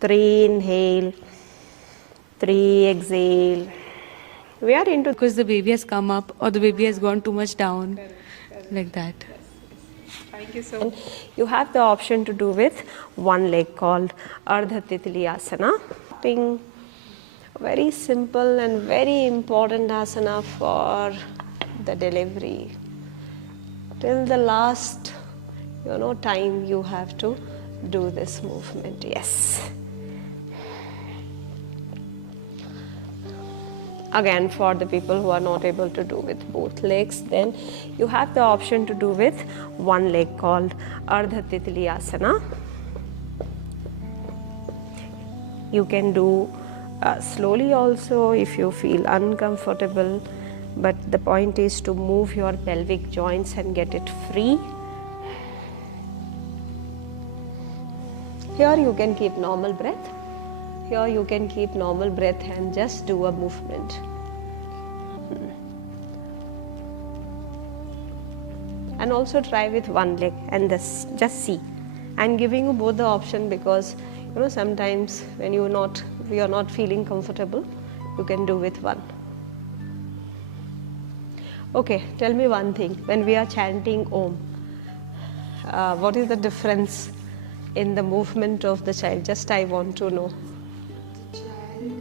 3 inhale, 3 exhale. We are into because the baby has come up or the baby has gone too much down. Like that. Thank you so much. You have the option to do with one leg called Ardha Titli Asana. Very simple and very important asana for the delivery. Till the last, time you have to do this movement. Yes. Again, for the people who are not able to do with both legs, then you have the option to do with one leg called Ardha Titli Asana. You can do slowly also if you feel uncomfortable, but the point is to move your pelvic joints and get it free. Here you can keep normal breath. Here you can keep normal breath and just do a movement. And also try with one leg and just see. I'm giving you both the option because sometimes when you're not feeling comfortable, you can do with one. Okay, tell me one thing. When we are chanting Om, what is the difference in the movement of the child? Just I want to know. The child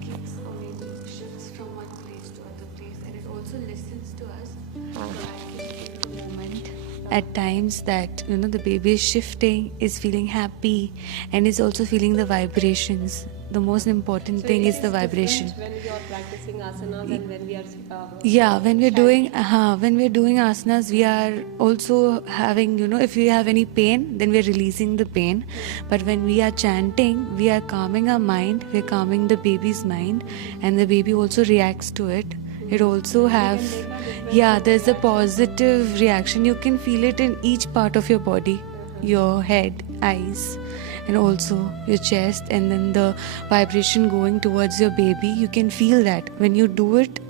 keeps maybe shifts from one place to other place, and it also listens to us. So I can feel the movement at times that the baby is shifting, is feeling happy, and is also feeling the vibrations. The most important thing is the vibration. When we are practicing asanas and when we are when we're doing asanas, we are also having, if we have any pain, then we're releasing the pain. But when we are chanting, we are calming our mind, we're calming the baby's mind, and the baby also reacts to it. It also there's a positive reaction. You can feel it in each part of your body, your head, eyes, and also your chest, and then the vibration going towards your baby. You can feel that when you do it.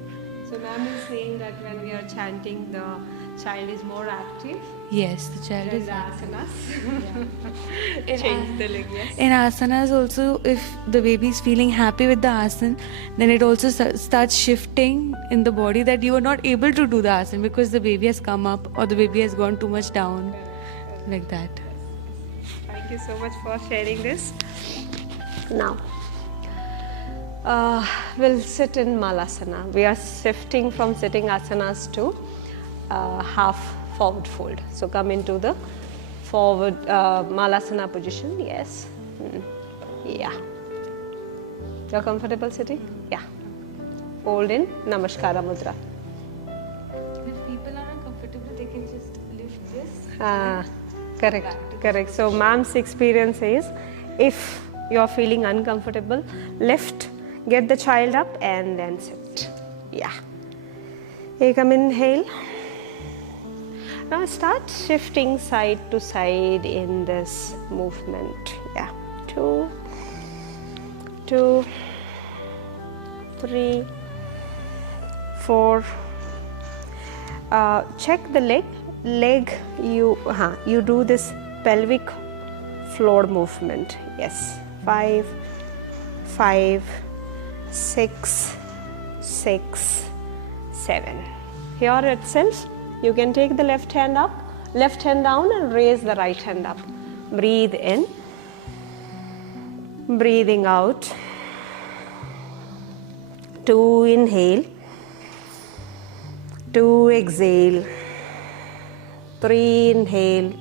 So ma'am is saying that when we are chanting, the child is more active. Yes, the child is the asanas. Change the leg, yes. In asanas also, if the baby is feeling happy with the asana, then it also starts shifting in the body that you are not able to do the asana because the baby has come up or the baby has gone too much down. Like that. Thank you so much for sharing this. Now, we'll sit in Malasana. We are shifting from sitting asanas to half forward fold. So come into the forward Malasana position. Yes. Yeah. You're comfortable sitting? Yeah. Hold in Namaskara Mudra. If people are uncomfortable, they can just lift this. Correct. So ma'am's experience is, if you're feeling uncomfortable, lift, get the child up and then sit. Yeah. Take an inhale. Now start shifting side to side in this movement. Yeah. 2, 3, 4. Check the leg. You do this pelvic floor movement. Yes. 5, 6, 7. Here itself, you can take the left hand up, left hand down, and raise the right hand up. Breathe in, breathing out. 2 inhale, 2 exhale, 3 inhale,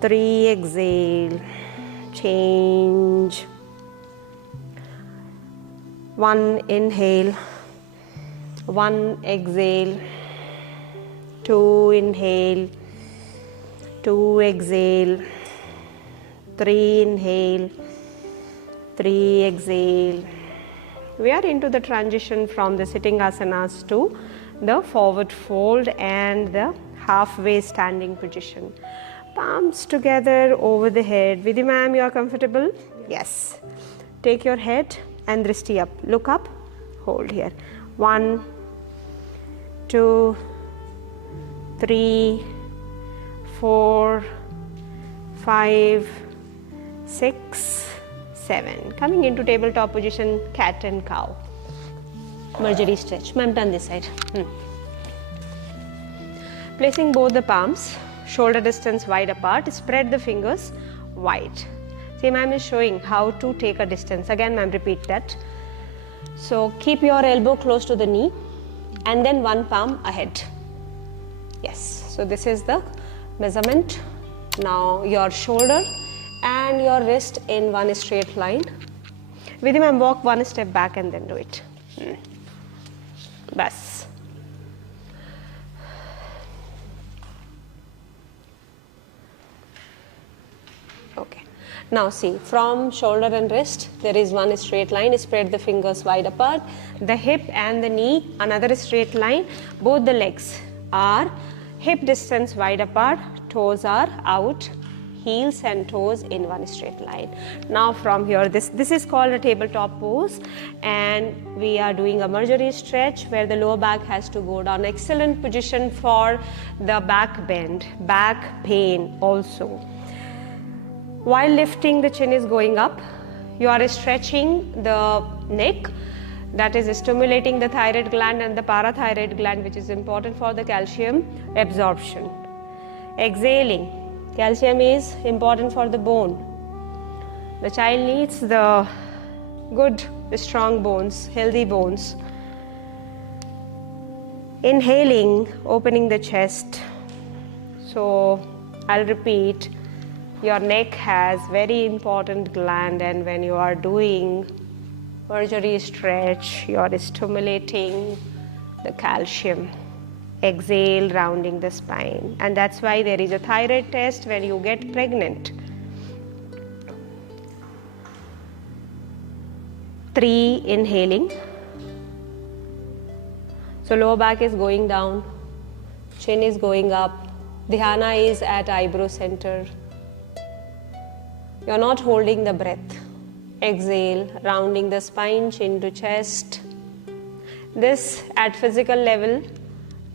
3 exhale. Change. 1 inhale, 1 exhale, 2 inhale, 2 exhale, 3 inhale, 3 exhale. We are into the transition from the sitting asanas to the forward fold and the halfway standing position. Palms together over the head. Vidhi ma'am, you are comfortable? Yes. Take your head and drishti up. Look up. Hold here. 1, 2, 3, 4, 5, 6, 7. Coming into tabletop position, cat and cow. Marjorie stretch. Ma'am, turn this side. Placing both the palms, shoulder distance wide apart, spread the fingers wide. See, ma'am is showing how to take a distance. Again, ma'am, repeat that. So, keep your elbow close to the knee and then one palm ahead. Yes, so this is the measurement. Now, your shoulder and your wrist in one straight line. Vidhi ma'am, walk one step back and then do it. Bas. Okay. Now see, from shoulder and wrist, there is one straight line. Spread the fingers wide apart. The hip and the knee, another straight line. Both the legs are hip distance wide apart. Toes are out. Heels and toes in one straight line. Now from here, this is called a tabletop pose, and we are doing a Marjorie stretch where the lower back has to go down. Excellent position for the back bend, back pain also. While lifting, the chin is going up. You are stretching the neck, that is stimulating the thyroid gland and the parathyroid gland, which is important for the calcium absorption. Exhaling. Calcium is important for the bone. The child needs the good, strong bones, healthy bones. Inhaling, opening the chest. So, I'll repeat, your neck has very important gland, and when you are doing Marjorie stretch, you are stimulating the calcium. Exhale, rounding the spine, and that's why there is a thyroid test when you get pregnant. 3, inhaling. So lower back is going down, chin is going up, dhyana is at eyebrow center. You're not holding the breath. Exhale, rounding the spine, chin to chest. This at physical level,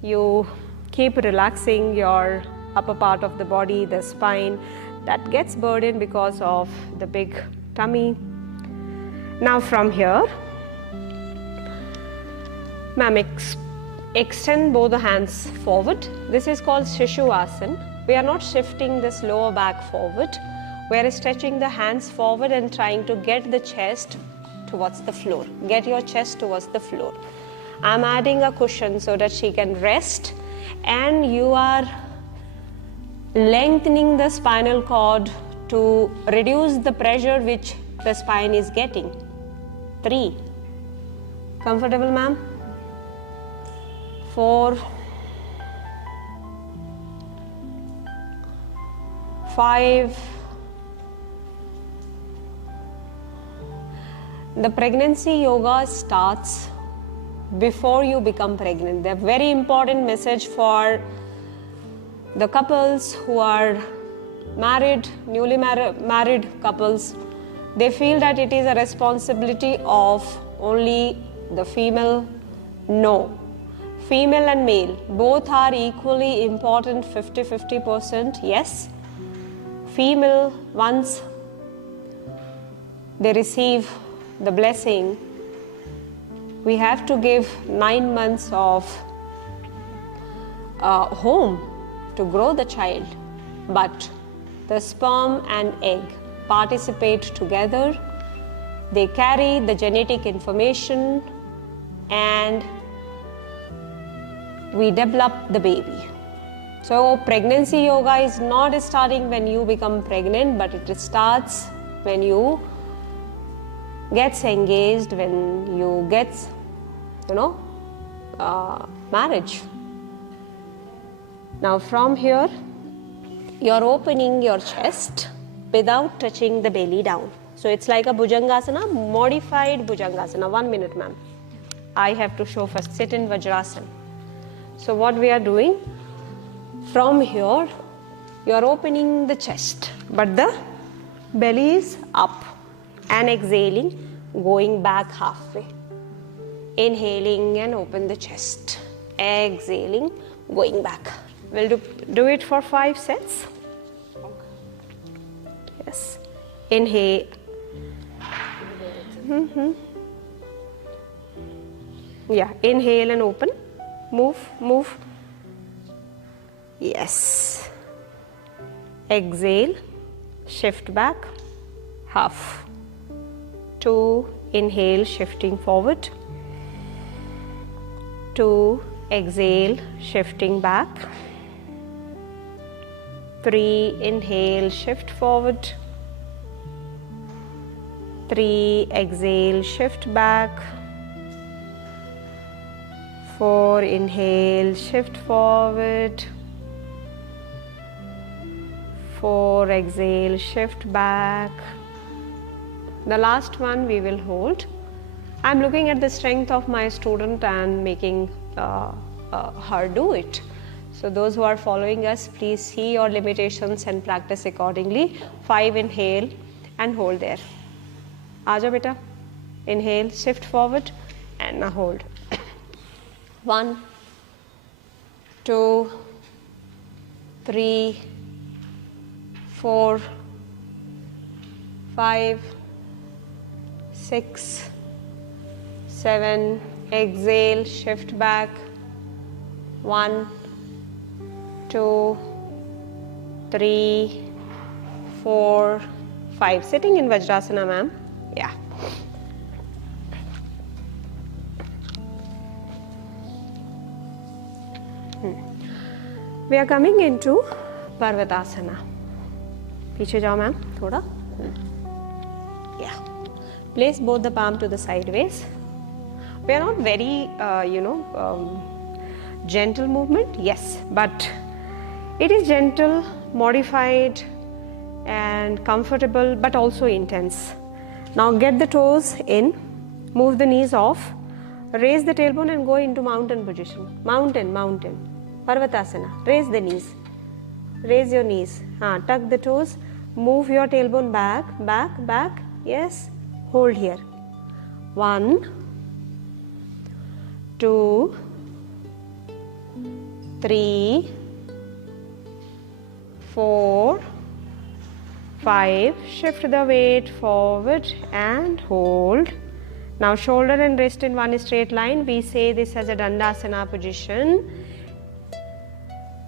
you keep relaxing your upper part of the body, the spine that gets burdened because of the big tummy. Now from here, ma'am, extend both the hands forward. This is called Shishuvasana. We are not shifting this lower back forward. We are stretching the hands forward and trying to get the chest towards the floor. Get your chest towards the floor. I'm adding a cushion so that she can rest, and you are lengthening the spinal cord to reduce the pressure which the spine is getting. 3. Comfortable, ma'am? 4. 5. The pregnancy yoga starts before you become pregnant. The very important message for the couples who are married, newly married couples. They feel that it is a responsibility of only the female. No. Female and male, both are equally important, 50-50%. Yes. Female, once they receive the blessing, we have to give 9 months of home to grow the child, but the sperm and egg participate together. They carry the genetic information and we develop the baby. So pregnancy yoga is not starting when you become pregnant, but it starts when you gets engaged, when you get, marriage. Now from here, you're opening your chest without touching the belly down. So it's like a Bhujangasana, modified Bhujangasana. 1 minute, ma'am. I have to show first. Sit in Vajrasana. So what we are doing, from here, you're opening the chest, but the belly is up. And exhaling, going back halfway. Inhaling and open the chest. Exhaling, going back. We'll do it for 5 sets. Yes. Inhale. Yeah, inhale and open. Move, move. Yes. Exhale, shift back, half. 2, inhale, shifting forward. 2, exhale, shifting back. 3, inhale, shift forward. 3, exhale, shift back. 4, inhale, shift forward. 4, exhale, shift back. The last one we will hold. I'm looking at the strength of my student and making her do it. So those who are following us, please see your limitations and practice accordingly. 5, inhale and hold there. Aaja beta. Inhale, shift forward and now hold. 1, 2, 3, 4, 5, 6, 7, exhale, shift back. 1, 2, 3, 4, 5. Sitting in Vajrasana, ma'am. Yeah. We are coming into Parvatasana. पीछे जाओ ma'am थोड़ा. Yeah. Place both the palm to the sideways. We are not very, gentle movement. Yes, but it is gentle, modified, and comfortable, but also intense. Now get the toes in. Move the knees off. Raise the tailbone and go into mountain position. Mountain, mountain. Parvatasana. Raise the knees. Raise your knees. Tuck the toes. Move your tailbone back, back, back. Yes. Hold here. 1, 2, 3, 4, 5. Shift the weight forward and hold. Now shoulder and wrist in one straight line. We say this as a Dandasana position.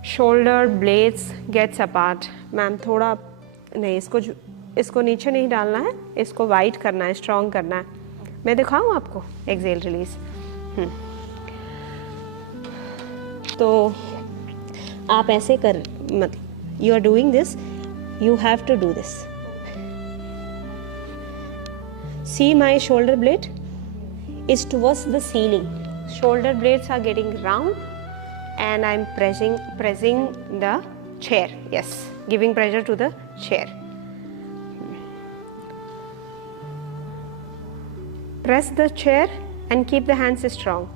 Shoulder blades gets apart. Ma'am थोड़ा नहीं, इसको नीचे नहीं डालना है, इसको wide करना है, स्ट्रॉन्ग करना है. मैं दिखाऊं आपको. Excel release. तो आप ऐसे कर, मतलब you are doing this, you have to do this. See, my shoulder blade is towards the ceiling. Shoulder blades are getting round and I'm pressing the chair. Yes, giving pressure to the chair. Press the chair and keep the hands strong.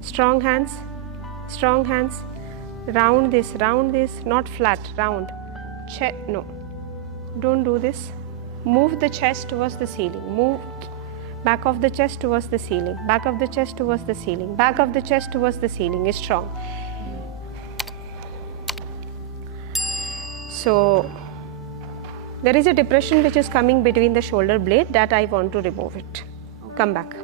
Strong hands, strong hands. Round this, not flat, round. No, don't do this. Move the chest towards the ceiling. Move back of the chest towards the ceiling. Back of the chest towards the ceiling. Back of the chest towards the ceiling. Is strong. So there is a depression which is coming between the shoulder blade, that I want to remove it. Come back.